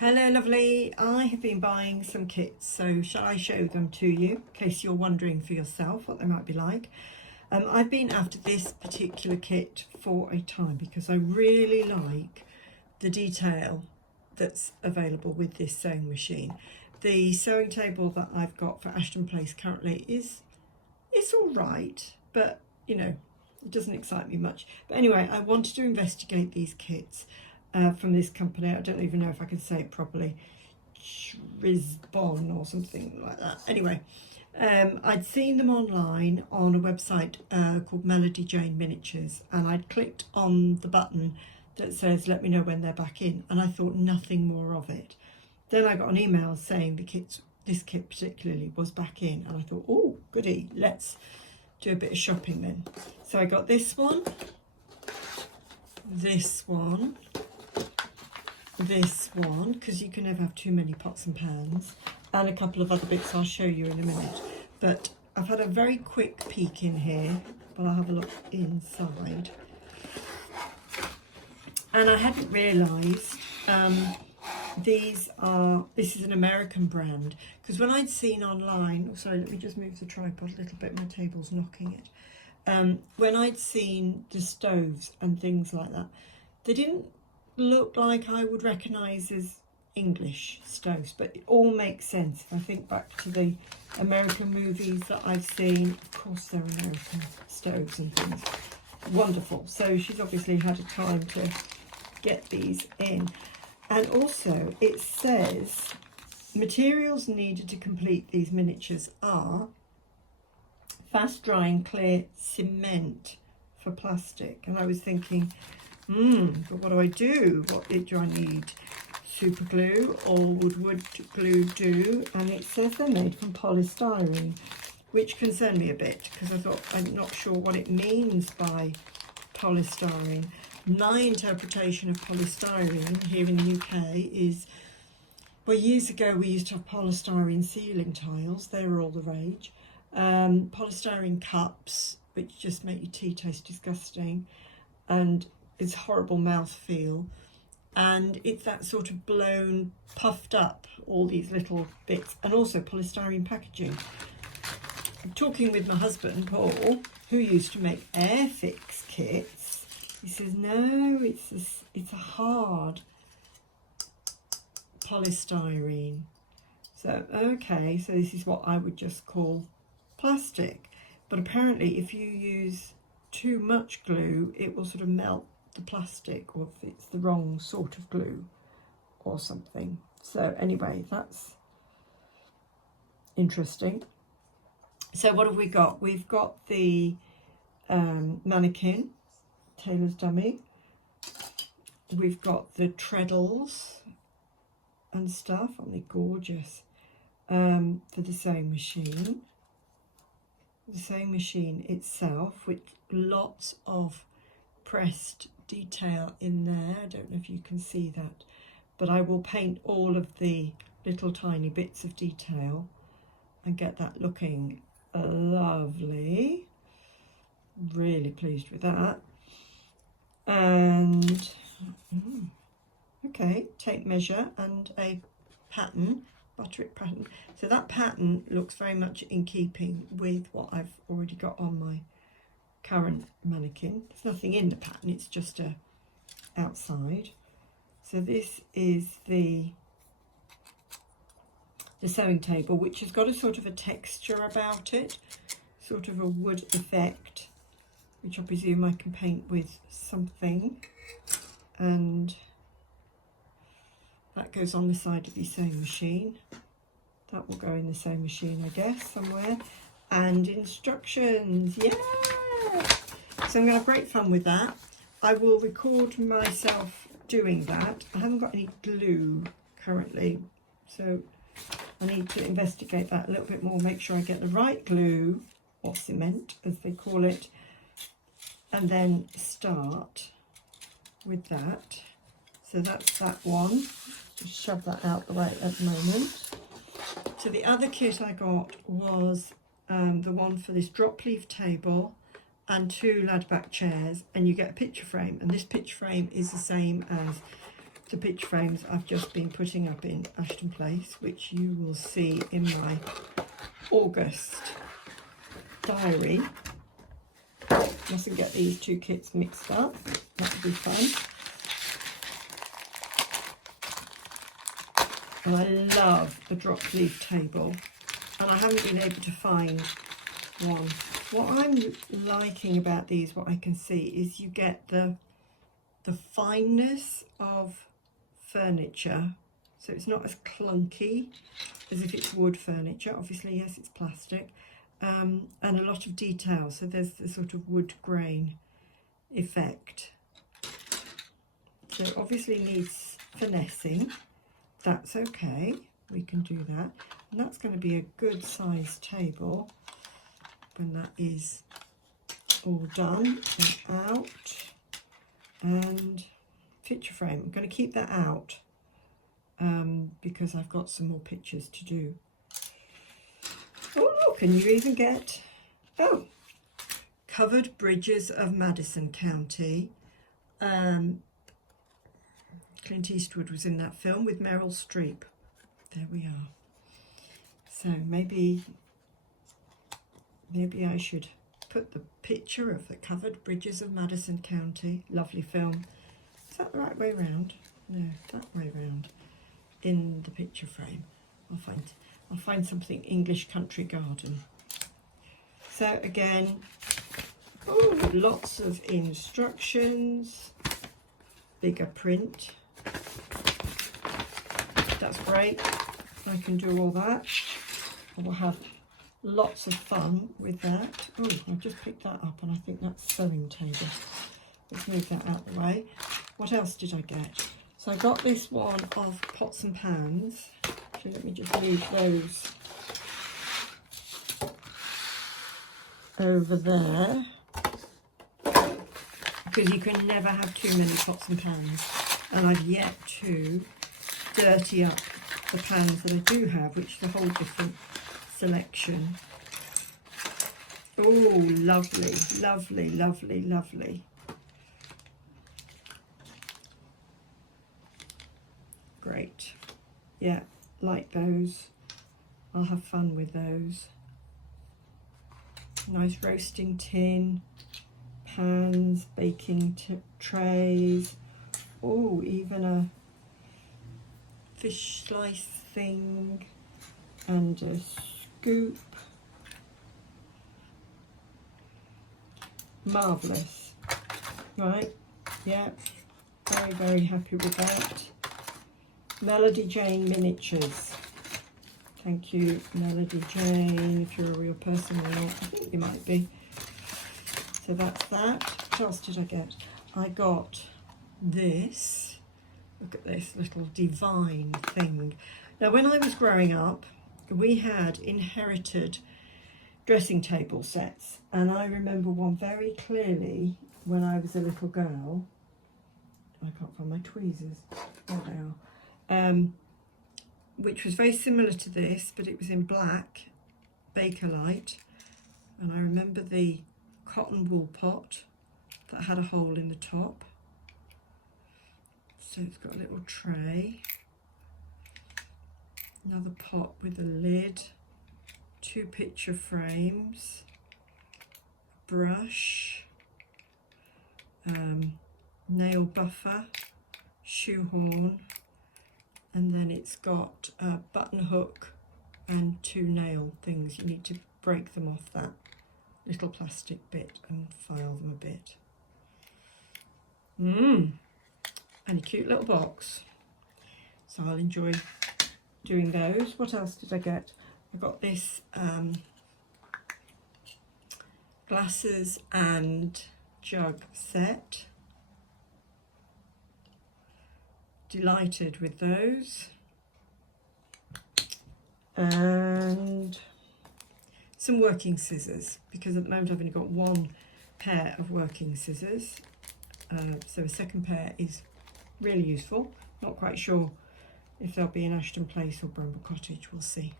Hello lovely, I have been buying some kits, so shall I show them to you in case you're wondering for yourself what they might be like. I've been after this particular kit for a time because I really like the detail that's available with this sewing machine. The sewing table that I've got for Ashton Place currently it's all right, but you know, it doesn't excite me much. But anyway, I wanted to investigate these kits from this company. I don't even know if I can say it properly, Trisbon or something like that. Anyway, I'd seen them online on a website called Melody Jane Miniatures, and I'd clicked on the button that says let me know when they're back in, and I thought nothing more of it. Then I got an email saying this kit particularly was back in, and I thought, oh goody, let's do a bit of shopping then. So I got this one, this one, this one, because you can never have too many pots and pans, and a couple of other bits I'll show you in a minute. But I've had a very quick peek in here, but I'll have a look inside. And I hadn't realised this is an American brand, because when I'd seen online, sorry, let me just move the tripod a little bit, my table's knocking it. When I'd seen the stoves and things like that, they didn't look like I would recognise as English stoves, but it all makes sense if I think back to the American movies that I've seen. Of course they're American stoves and things. Wonderful. So she's obviously had a time to get these in. And also it says materials needed to complete these miniatures are fast drying clear cement for plastic. And I was thinking, but what do I do? What do I need? Super glue, or would wood glue do? And it says they're made from polystyrene, which concerned me a bit because I thought I'm not sure what it means by polystyrene. My interpretation of polystyrene here in the UK is, well, years ago we used to have polystyrene ceiling tiles. They were all the rage. Polystyrene cups, which just make your tea taste disgusting, and it's horrible mouthfeel, and it's that sort of blown, puffed up, all these little bits, and also polystyrene packaging. I'm talking with my husband Paul, who used to make Airfix kits. He says no, it's a hard polystyrene. So okay, so this is what I would just call plastic, but apparently if you use too much glue it will sort of melt the plastic, or if it's the wrong sort of glue or something. So anyway, that's interesting. So what have we got? We've got the mannequin, tailor's dummy. We've got the treadles and stuff, aren't they gorgeous, for the sewing machine. The sewing machine itself, with lots of pressed detail in there. I don't know if you can see that, but I will paint all of the little tiny bits of detail and get that looking lovely. Really pleased with that. And okay, tape measure and a pattern, butterick pattern. So that pattern looks very much in keeping with what I've already got on my current mannequin. There's nothing in the pattern, it's just a outside. So this is the sewing table, which has got a sort of a texture about it, sort of a wood effect, which I presume I can paint with something, and that goes on the side of the sewing machine. That will go in the sewing machine, I guess, somewhere. And instructions, yeah! So I'm going to have great fun with that. I will record myself doing that. I haven't got any glue currently, so I need to investigate that a little bit more, make sure I get the right glue, or cement as they call it, and then start with that. So that's that one. Just shove that out the way at the moment. So the other kit I got was the one for this drop leaf table and 2 ladder back chairs, and you get a picture frame, and this picture frame is the same as the picture frames I've just been putting up in Ashton Place, which you will see in my August diary. Mustn't get these two kits mixed up. That would be fun. And I love the drop leaf table, and I haven't been able to find one. What I'm liking about these, what I can see, is you get the fineness of furniture, so it's not as clunky as if it's wood furniture. Obviously, yes, it's plastic, and a lot of detail, so there's the sort of wood grain effect. So it obviously needs finessing. That's okay, we can do that, and that's going to be a good sized table when that is all done and out. And picture frame, I'm going to keep that out because I've got some more pictures to do. Oh look, and you even get, oh, covered bridges of Madison County. Clint Eastwood was in that film with Meryl Streep. There we are. So maybe I should put the picture of the covered bridges of Madison County, lovely film. Is that the right way round? No, that way round. In the picture frame. I'll find something English country garden. So again, oh, lots of instructions, bigger print. That's great. I can do all that. I will have lots of fun with that. Oh, I've just picked that up, and I think that's sewing table. Let's move that out of the way. What else did I get? So I got this one of pots and pans. So let me just move those over there, because you can never have too many pots and pans, and I've yet to dirty up the pans that I do have, which is a whole different selection. Oh, lovely, lovely, lovely, lovely. Great. Yeah, like those. I'll have fun with those. Nice roasting tin, pans, baking trays. Oh, even a fish slice thing and a scoop. Marvellous. Right, yeah, very, very happy with that. Melody Jane Miniatures. Thank you, Melody Jane, if you're a real person or not. I think you might be. So that's that. What else did I get? I got this. Look at this little divine thing. Now, when I was growing up, we had inherited dressing table sets, and I remember one very clearly when I was a little girl. I can't find my tweezers. There they are. Which was very similar to this, but it was in black, Bakelite, and I remember the cotton wool pot that had a hole in the top. So it's got a little tray, another pot with a lid, 2 picture frames, brush, nail buffer, shoehorn, and then it's got a button hook and 2 nail things. You need to break them off that little plastic bit and file them a bit. And a cute little box. So I'll enjoy doing those. What else did I get? I got this glasses and jug set. Delighted with those. And some working scissors, because at the moment I've only got 1 pair of working scissors. So a second pair is really useful. Not quite sure if they'll be in Ashton Place or Bramble Cottage, we'll see.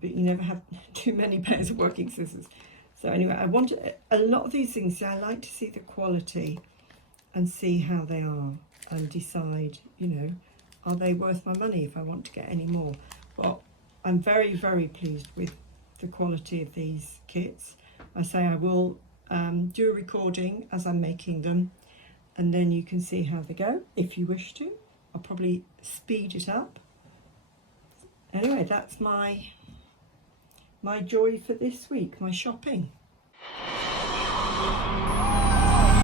But you never have too many pairs of working scissors. So anyway, I want a lot of these things, I like to see the quality and see how they are. and decide, you know, are they worth my money if I want to get any more. Well, I'm very, very pleased with the quality of these kits. I say I will do a recording as I'm making them, and then you can see how they go if you wish to. I'll probably speed it up. Anyway, that's my joy for this week, my shopping.